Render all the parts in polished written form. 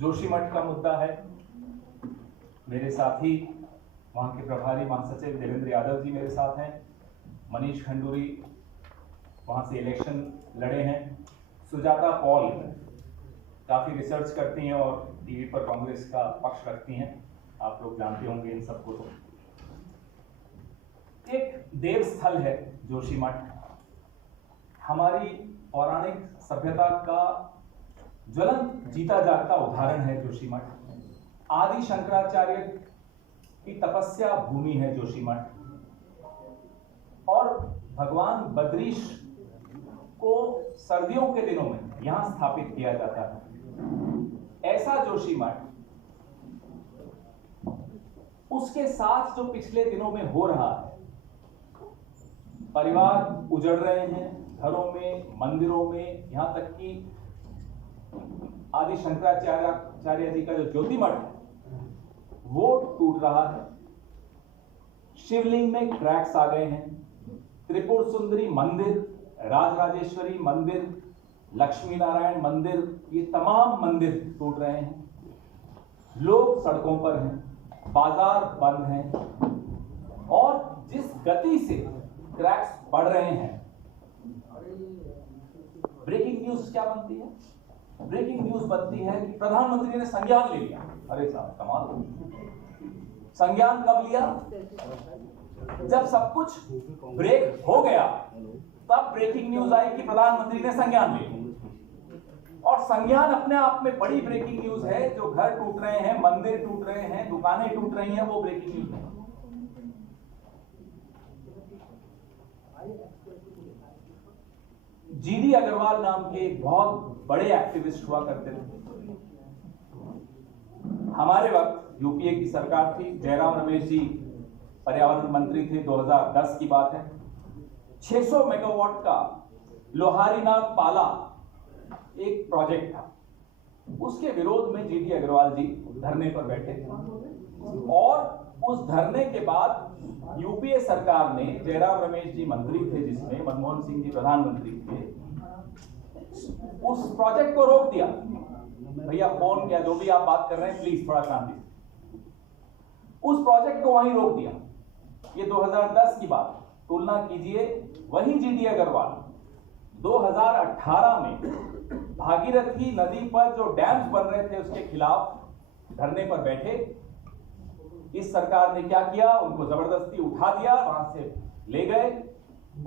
जोशीमठ का मुद्दा है। मेरे साथी वहाँ के प्रभारी महासचिव देवेंद्र यादव जी मेरे साथ हैं। मनीष खंडूरी वहाँ से इलेक्शन लड़े हैं। सुजाता पॉल काफ़ी रिसर्च करती हैं और टीवी पर कांग्रेस का पक्ष रखती हैं। आप लोग जानते होंगे इन सबको। तो एक देव स्थल है जोशीमठ, हमारी पौराणिक सभ्यता का ज्वलंत जीता जागता उदाहरण है जोशीमठ। आदि शंकराचार्य की तपस्या भूमि है जोशीमठ और भगवान बद्रीश को सर्दियों के दिनों में यहां स्थापित किया जाता है। ऐसा जोशीमठ, उसके साथ जो पिछले दिनों में हो रहा है, परिवार उजड़ रहे हैं, घरों में, मंदिरों में, यहां तक कि आदि शंकराचार्य जी का जो ज्योतिमठ है वो टूट रहा है। शिवलिंग में क्रैक्स आ गए हैं। त्रिपुर सुंदरी मंदिर, राजराजेश्वरी मंदिर, लक्ष्मी नारायण मंदिर, ये तमाम मंदिर टूट रहे हैं। लोग सड़कों पर हैं, बाजार बंद हैं और जिस गति से क्रैक्स बढ़ रहे हैं, ब्रेकिंग न्यूज क्या बनती है? ब्रेकिंग न्यूज बनती है कि प्रधानमंत्री ने संज्ञान ले लिया। अरे साहब, कमाल। संज्ञान कब लिया? जब सब कुछ ब्रेक हो गया तब ब्रेकिंग न्यूज आई कि प्रधानमंत्री ने संज्ञान ले लिया। और संज्ञान अपने आप में बड़ी ब्रेकिंग न्यूज है। जो घर टूट रहे हैं, मंदिर टूट रहे हैं, दुकानें टूट रही हैं, वो ब्रेकिंग न्यूज है। जीडी अग्रवाल नाम के एक बहुत बड़े एक्टिविस्ट हुआ करते थे। हमारे वक्त यूपीए की सरकार थी, जयराम रमेश जी पर्यावरण मंत्री थे, 2010 की बात है। 600 मेगावाट का लोहारीनाग पाला एक प्रोजेक्ट था। उसके विरोध में जीडी अग्रवाल जी धरने पर बैठे थे और उस धरने के बाद यूपीए सरकार ने, जयराम रमेश जी मंत्री थे जिसमें मनमोहन सिंह जी प्रधानमंत्री थे, उस प्रोजेक्ट को रोक दिया। भैया फोन या जो भी आप बात कर रहे हैं प्लीज थोड़ा शांति से। उस प्रोजेक्ट को वहीं रोक दिया। ये 2010 की बात। तुलना कीजिए, वही जीडी अग्रवाल 2018 में भागीरथी नदी पर जो डैम्स बन रहे थे उसके खिलाफ धरने पर बैठे। इस सरकार ने क्या किया? उनको जबरदस्ती उठा दिया, वहां से ले गए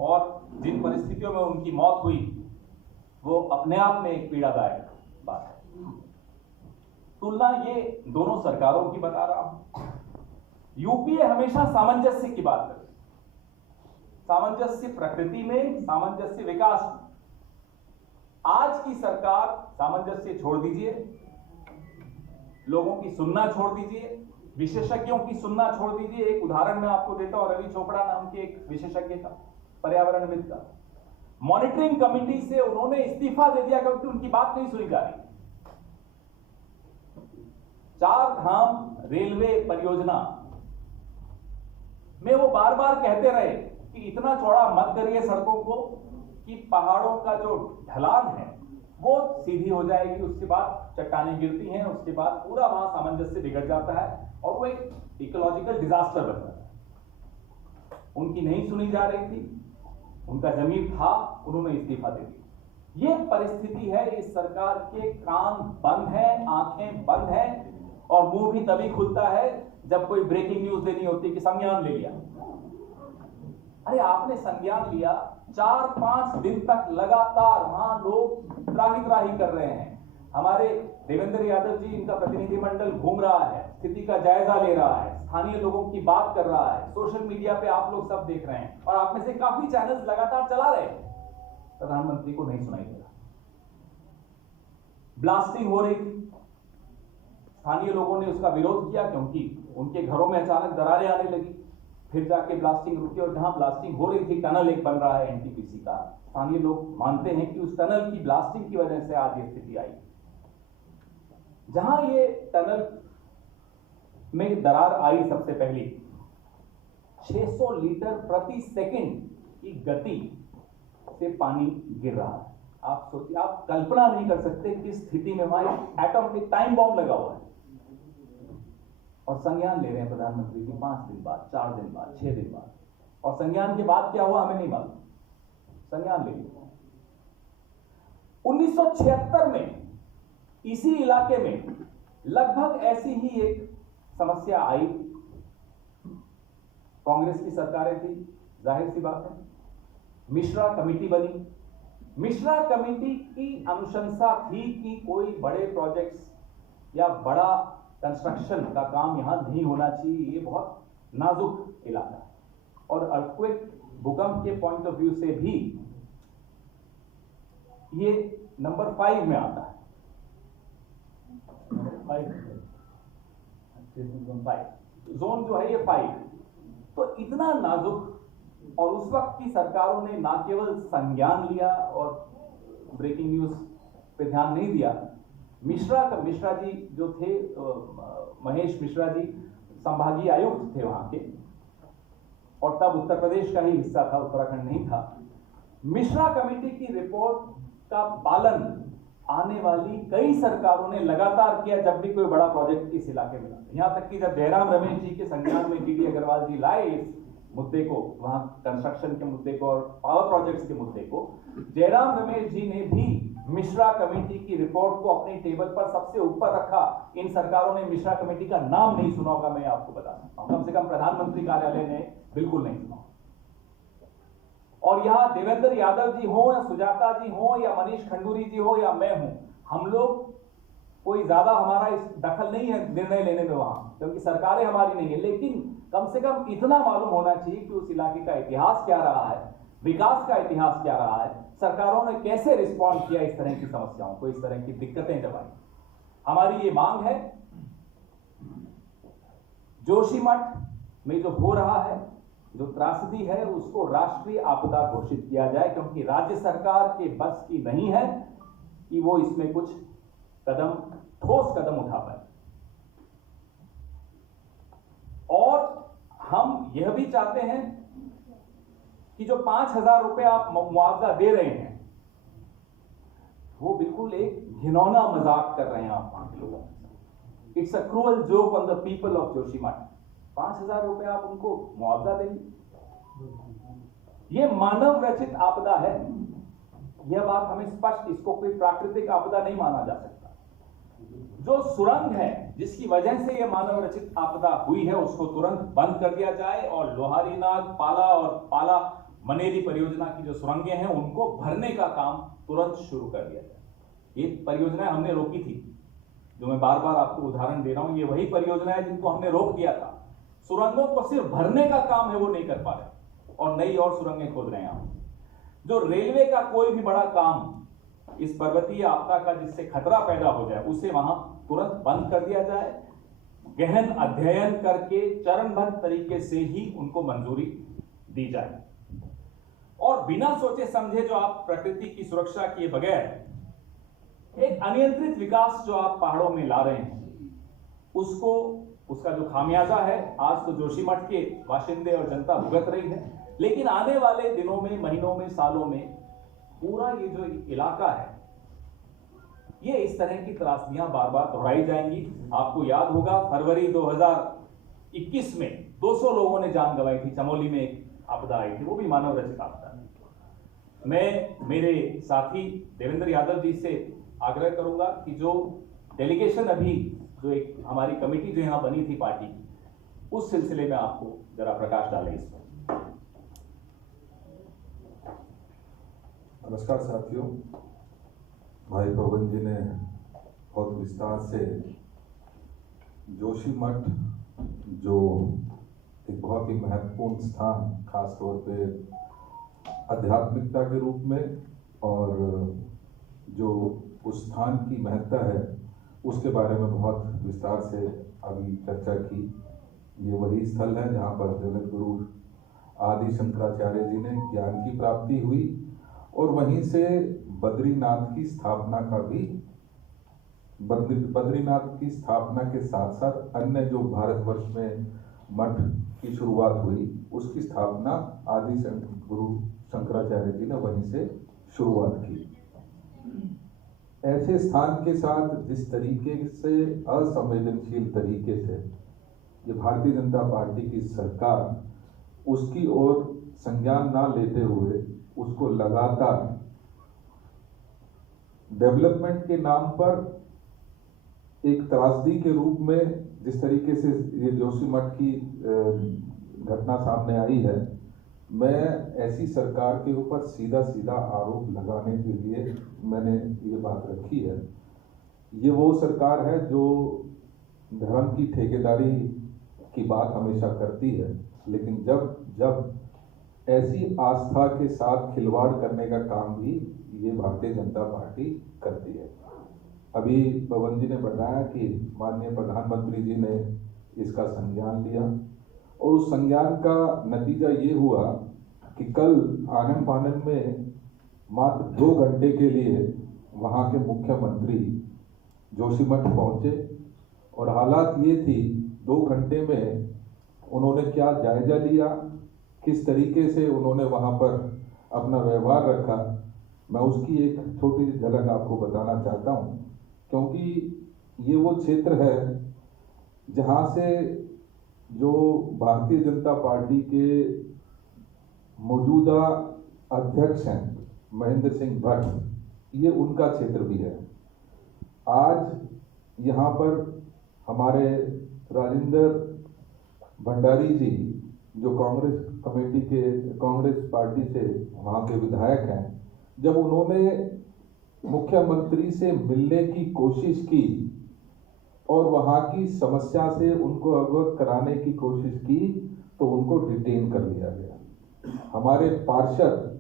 और जिन परिस्थितियों में उनकी मौत हुई वो अपने आप में एक पीड़ादायक बात है। तुलना ये दोनों सरकारों की बता रहा हूं। यूपीए हमेशा सामंजस्य की बात करती है, सामंजस्य प्रकृति में, सामंजस्य विकास में। आज की सरकार सामंजस्य छोड़ दीजिए, लोगों की सुनना छोड़ दीजिए, विशेषज्ञों की सुनना छोड़ दीजिए। एक उदाहरण मैं आपको देता हूं, रवि चोपड़ा नाम के एक विशेषज्ञ का, पर्यावरणविद का। मॉनिटरिंग कमेटी से उन्होंने इस्तीफा दे दिया क्योंकि उनकी बात नहीं सुनी जा रही। 4 धाम रेलवे परियोजना में वो बार बार कहते रहे कि इतना चौड़ा मत करिए सड़कों को कि पहाड़ों का जो ढलान है वो सीधी हो जाएगी, उसके बाद चट्टानें गिरती हैं, उसके बाद पूरा वहां सामंजस्य बिगड़ जाता है और वो एक इकोलॉजिकल डिजास्टर बन जाता है। उनकी नहीं सुनी जा रही थी, उनका जमीर था, उन्होंने इस्तीफा दे दिया। ये परिस्थिति है। इस सरकार के कान बंद हैं, आंखें बंद हैं और मुंह भी तभी खुलता है जब कोई ब्रेकिंग न्यूज देनी होती है कि संज्ञान ले लिया। अरे आपने संज्ञान लिया, 4-5 दिन तक लगातार वहां लोग त्राही कर रहे हैं। हमारे देवेंद्र यादव जी, इनका प्रतिनिधिमंडल घूम रहा है, स्थिति का जायजा ले रहा है, स्थानीय लोगों की बात कर रहा है, सोशल मीडिया पे आप लोग सब देख रहे हैं और आप में से काफी चैनल्स लगातार चला रहे हैं। प्रधानमंत्री को नहीं सुनाई दे रहा। ब्लास्टिंग हो रही थी, स्थानीय लोगों ने उसका विरोध किया क्योंकि उनके घरों में अचानक दरारें आने लगी। फिर जाके ब्लास्टिंग रुकी और जहां ब्लास्टिंग हो रही थी, टनल एक बन रहा है एनटीपीसी का, स्थानीय लोग मानते हैं कि उस टनल की ब्लास्टिंग की वजह से आज ये स्थिति आई। जहां ये टनल में दरार आई सबसे पहली, 600 लीटर प्रति सेकंड की गति से पानी गिर रहा है। आप सोचिए, आप कल्पना नहीं कर सकते किस स्थिति में वहां एटॉमिक टाइम बॉम्ब लगा हुआ है और संज्ञान ले रहे हैं प्रधानमंत्री की 5 दिन बाद, 4 दिन बाद, 6 दिन बाद। और संज्ञान के बाद क्या हुआ हमें नहीं मालूम, संज्ञान ले लिया। 1976 में इसी इलाके में लगभग ऐसी ही एक समस्या आई। कांग्रेस की सरकारें थी, जाहिर सी बात है, मिश्रा कमेटी बनी। मिश्रा कमेटी की अनुशंसा थी कि कोई बड़े प्रोजेक्ट्स या बड़ा कंस्ट्रक्शन का काम यहां नहीं होना चाहिए, ये बहुत नाजुक इलाका है और अर्थक्वेक, भूकंप के पॉइंट ऑफ व्यू से भी ये नंबर 5 में आता है। 5 जोन जो है ये 5, तो इतना नाजुक। और उस वक्त की सरकारों ने ना केवल संज्ञान लिया और ब्रेकिंग न्यूज पे ध्यान नहीं दिया। मिश्रा जी जो थे, महेश मिश्रा जी संभागीय आयुक्त थे वहां के, और तब उत्तर प्रदेश का ही हिस्सा था, उत्तराखंड नहीं था। मिश्रा कमेटी की रिपोर्ट का पालन आने वाली कई सरकारों ने लगातार किया जब भी कोई बड़ा प्रोजेक्ट इस इलाके में आता। यहां तक कि जब जयराम रमेश जी के संज्ञान में डी अग्रवाल जी लाए इस मुद्दे को, वहां कंस्ट्रक्शन के मुद्दे को और पावर प्रोजेक्ट्स के मुद्दे को, जयराम रमेश जी ने भी मिश्रा कमेटी की रिपोर्ट को अपने टेबल पर सबसे ऊपर रखा। इन सरकारों ने मिश्रा कमेटी का नाम नहीं सुना होगा, मैं आपको बता सकता हूं, कम से कम प्रधानमंत्री कार्यालय ने बिल्कुल नहीं सुना। और यहां देवेंद्र यादव जी हो या सुजाता जी हो या मनीष खंडूरी जी हो या मैं हूं, हम लोग कोई ज्यादा हमारा इस दखल नहीं है निर्णय लेने में वहां, क्योंकि सरकारें हमारी नहीं है। लेकिन कम से कम इतना मालूम होना चाहिए कि उस इलाके का इतिहास क्या रहा है, विकास का इतिहास क्या रहा है, सरकारों ने कैसे रिस्पॉन्ड किया इस तरह की समस्याओं को, इस तरह की दिक्कतें जब आई। हमारी ये मांग है, जोशीमठ में जो हो रहा है, जो त्रासदी है, उसको राष्ट्रीय आपदा घोषित किया जाए, क्योंकि राज्य सरकार के बस की नहीं है कि वो इसमें कुछ ठोस कदम उठा पाए। और हम यह भी चाहते हैं कि जो 5,000 रुपए आप मुआवजा दे रहे हैं, वो बिल्कुल एक घिनौना मजाक कर रहे हैं आप वहां के लोगों। It's a cruel joke on the people of Joshimath. 5,000 रुपए आप उनको मुआवजा देंगे, ये मानव रचित आपदा है। यह बात हमें स्पष्ट, इसको कोई प्राकृतिक आपदा नहीं माना जा सकता। जो सुरंग है जिसकी वजह से यह मानव रचित आपदा हुई है, उसको तुरंत बंद कर दिया जाए और लोहारीनाग, पाला और पाला मनेरी परियोजना की जो सुरंगें हैं उनको भरने का काम तुरंत शुरू कर दिया जाए। ये परियोजना हमने रोकी थी, जो मैं बार बार आपको उदाहरण दे रहा हूं, ये वही परियोजना है जिनको हमने रोक दिया था। सुरंगों को सिर्फ भरने का काम है, वो नहीं कर पा रहे और नई और सुरंगें खोद रहे हैं हम। जो रेलवे का कोई भी बड़ा काम इस पर्वतीय आपदा का जिससे खतरा पैदा हो जाए, उसे वहां तुरंत बंद कर दिया जाए। गहन अध्ययन करके चरणबद्ध तरीके से ही उनको मंजूरी दी जाए और बिना सोचे समझे जो आप प्रकृति की सुरक्षा किए बगैर एक अनियंत्रित विकास जो आप पहाड़ों में ला रहे हैं, उसका जो खामियाजा है आज तो जोशीमठ के बाशिंदे और जनता भुगत रही है। लेकिन आने वाले दिनों में, महीनों में, सालों में पूरा ये जो इलाका है, ये इस तरह की त्रासदियां बार बार दोहराई जाएंगी। आपको याद होगा फरवरी 2021 में 200 लोगों ने जान गंवाई थी, चमोली में एक आपदा आई थी, वो भी मानव रचित आपदा है। मैं मेरे साथी देवेंद्र यादव जी से आग्रह करूंगा कि जो डेलीगेशन अभी जो एक हमारी कमेटी जो यहां बनी थी पार्टी की, उस सिलसिले में आपको जरा प्रकाश डालें इस पर। नमस्कार साथियों, भाई पवन जी ने बहुत विस्तार से जोशीमठ, जो एक बहुत ही महत्वपूर्ण स्थान, खास तौर पे आध्यात्मिकता के रूप में, और जो उस स्थान की महत्ता है उसके बारे में बहुत विस्तार से अभी चर्चा की। ये वही स्थल है जहाँ पर जगत गुरु आदि शंकराचार्य जी ने ज्ञान की प्राप्ति हुई और वहीं से बद्रीनाथ की स्थापना का भी, बद्रीनाथ की स्थापना के साथ साथ अन्य जो भारतवर्ष में मठ की शुरुआत हुई, उसकी स्थापना आदि गुरु शंकराचार्य जी ने वहीं से शुरुआत की। ऐसे स्थान के साथ जिस तरीके से असंवेदनशील तरीके से ये भारतीय जनता पार्टी की सरकार उसकी ओर संज्ञान ना लेते हुए उसको लगातार डेवलपमेंट के नाम पर एक त्रासदी के रूप में जिस तरीके से ये जोशीमठ की घटना सामने आई है, मैं ऐसी सरकार के ऊपर सीधा सीधा आरोप लगाने के लिए मैंने ये बात रखी है। ये वो सरकार है जो धर्म की ठेकेदारी की बात हमेशा करती है, लेकिन जब ऐसी आस्था के साथ खिलवाड़ करने का काम भी ये भारतीय जनता पार्टी करती है। अभी पवन जी ने बताया कि माननीय प्रधानमंत्री जी ने इसका संज्ञान लिया और उस संज्ञान का नतीजा ये हुआ कि कल आनन फानन में मात्र 2 घंटे के लिए वहाँ के मुख्यमंत्री जोशीमठ पहुँचे और हालात ये थी 2 घंटे में उन्होंने क्या जायजा लिया, किस तरीके से उन्होंने वहाँ पर अपना व्यवहार रखा, मैं उसकी एक छोटी सी झलक आपको बताना चाहता हूँ। क्योंकि ये वो क्षेत्र है जहाँ से जो भारतीय जनता पार्टी के मौजूदा अध्यक्ष हैं महेंद्र सिंह भट्ट, ये उनका क्षेत्र भी है। आज यहाँ पर हमारे राजेंद्र भंडारी जी जो कांग्रेस पार्टी से वहाँ के विधायक हैं, जब उन्होंने मुख्यमंत्री से मिलने की कोशिश की और वहाँ की समस्या से उनको अवगत कराने की कोशिश की तो उनको डिटेन कर लिया गया। हमारे पार्षद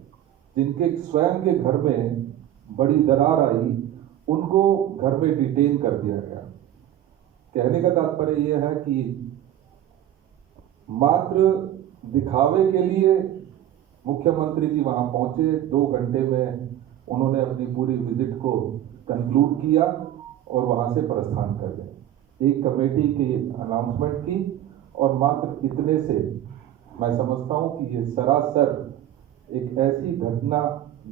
जिनके स्वयं के घर में बड़ी दरार आई, उनको घर में डिटेन कर दिया गया। कहने का तात्पर्य यह है कि मात्र दिखावे के लिए मुख्यमंत्री जी वहां पहुंचे, 2 घंटे में उन्होंने अपनी पूरी विजिट को कंक्लूड किया और वहां से प्रस्थान कर गए। एक कमेटी की अनाउंसमेंट की और मात्र इतने से मैं समझता हूं कि ये सरासर एक ऐसी घटना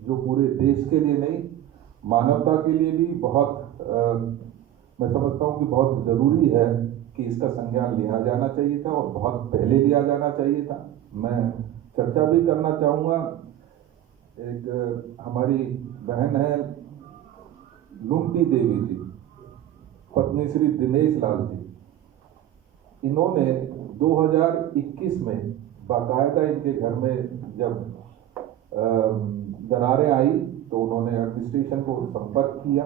जो पूरे देश के लिए नहीं, मानवता के लिए भी बहुत मैं समझता हूं कि बहुत ज़रूरी है कि इसका संज्ञान लिया जाना चाहिए था और बहुत पहले लिया जाना चाहिए था। मैं चर्चा भी करना चाहूँगा, एक हमारी बहन है लुंटी देवी जी, पत्नी श्री दिनेश लाल जी, इन्होंने 2021 में बाकायदा इनके घर में जब दरारें आई तो उन्होंने एडमिनिस्ट्रेशन को संपर्क किया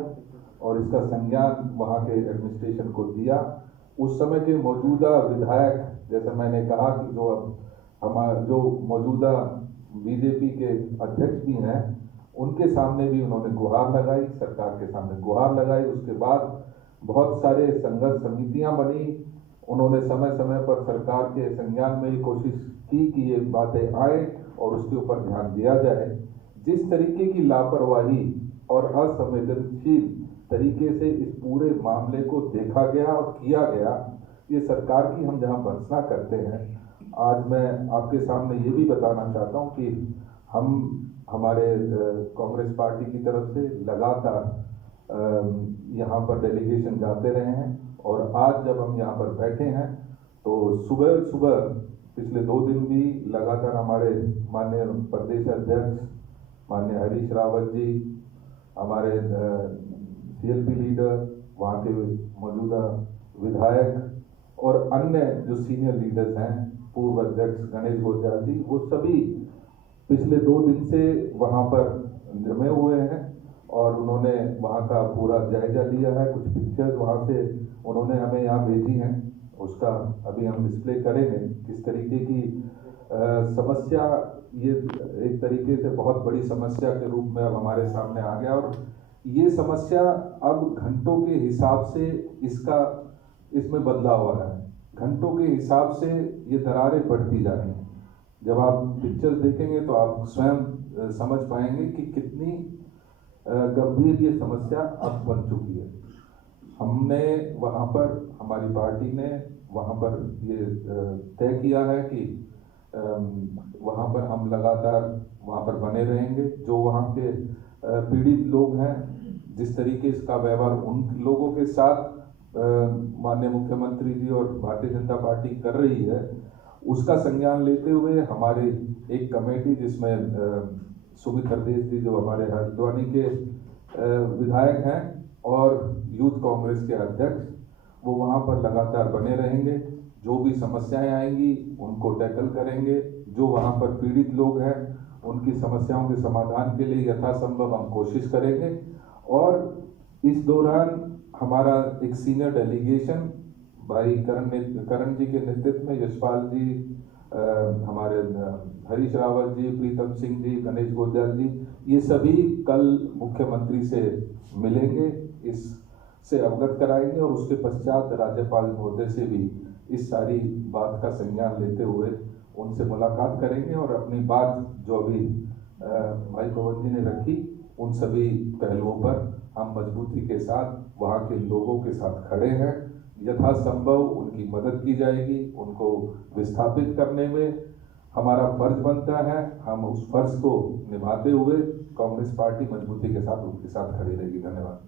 और इसका संज्ञान वहाँ के एडमिनिस्ट्रेशन को दिया। उस समय के मौजूदा विधायक, जैसे मैंने कहा कि जो मौजूदा बीजेपी के अध्यक्ष भी हैं, उनके सामने भी उन्होंने गुहार लगाई, सरकार के सामने गुहार लगाई। उसके बाद बहुत सारे संघर्ष समितियां बनी, उन्होंने समय समय पर सरकार के संज्ञान में ही कोशिश की कि ये बातें आए और उसके ऊपर ध्यान दिया जाए। जिस तरीके की लापरवाही और असंवेदनशील तरीके से इस पूरे मामले को देखा गया और किया गया, ये सरकार की हम जहां भर्त्सना करते हैं, आज मैं आपके सामने ये भी बताना चाहता हूं कि हम हमारे कांग्रेस पार्टी की तरफ से लगातार यहाँ पर डेलीगेशन जाते रहे हैं और आज जब हम यहाँ पर बैठे हैं तो सुबह सुबह पिछले 2 दिन भी लगातार हमारे माननीय प्रदेश अध्यक्ष माननीय हरीश रावत जी, हमारे CLP लीडर, वहाँ के मौजूदा विधायक और अन्य जो सीनियर लीडर्स हैं, पूर्व अध्यक्ष गणेश गोजार जी, वो सभी पिछले 2 दिन से वहाँ पर जमे हुए हैं और उन्होंने वहाँ का पूरा जायजा लिया है। कुछ पिक्चर्स वहाँ से उन्होंने हमें यहाँ भेजी हैं, उसका अभी हम डिस्प्ले करेंगे। किस तरीके की समस्या, ये एक तरीके से बहुत बड़ी समस्या के रूप में अब हमारे सामने आ गया और ये समस्या अब घंटों के हिसाब से इसमें बदलाव आ रहा है। घंटों के हिसाब से ये दरारें बढ़ती जा रही हैं। जब आप पिक्चर्स देखेंगे तो आप स्वयं समझ पाएंगे कि कितनी गंभीर ये समस्या अब बन चुकी है। हमने वहाँ पर, हमारी पार्टी ने वहाँ पर ये तय किया है कि वहाँ पर हम लगातार वहाँ पर बने रहेंगे। जो वहाँ के पीड़ित लोग हैं, जिस तरीके का व्यवहार उन लोगों के साथ माननीय मुख्यमंत्री जी और भारतीय जनता पार्टी कर रही है, उसका संज्ञान लेते हुए हमारी एक कमेटी, जिसमें सुमित हरदेश जी जो हमारे हल्द्वानी के विधायक हैं और यूथ कांग्रेस के अध्यक्ष, वो वहाँ पर लगातार बने रहेंगे। जो भी समस्याएं आएंगी उनको टैकल करेंगे। जो वहाँ पर पीड़ित लोग हैं उनकी समस्याओं के समाधान के लिए यथासंभव हम कोशिश करेंगे। और इस दौरान हमारा एक सीनियर डेलीगेशन भाई करण जी के नेतृत्व में यशपाल जी, हमारे हरीश रावत जी, प्रीतम सिंह जी, गणेश गोदयाल जी, ये सभी कल मुख्यमंत्री से मिलेंगे, इससे अवगत कराएंगे और उसके पश्चात राज्यपाल महोदय से भी इस सारी बात का संज्ञान लेते हुए उनसे मुलाकात करेंगे और अपनी बात जो अभी भाई पवन जी ने रखी, उन सभी पहलुओं पर हम मजबूती के साथ वहाँ के लोगों के साथ खड़े हैं। यथासंभव उनकी मदद की जाएगी। उनको विस्थापित करने में हमारा फर्ज बनता है। हम उस फर्ज को निभाते हुए कांग्रेस पार्टी मजबूती के साथ उनके साथ खड़ी रहेगी। धन्यवाद।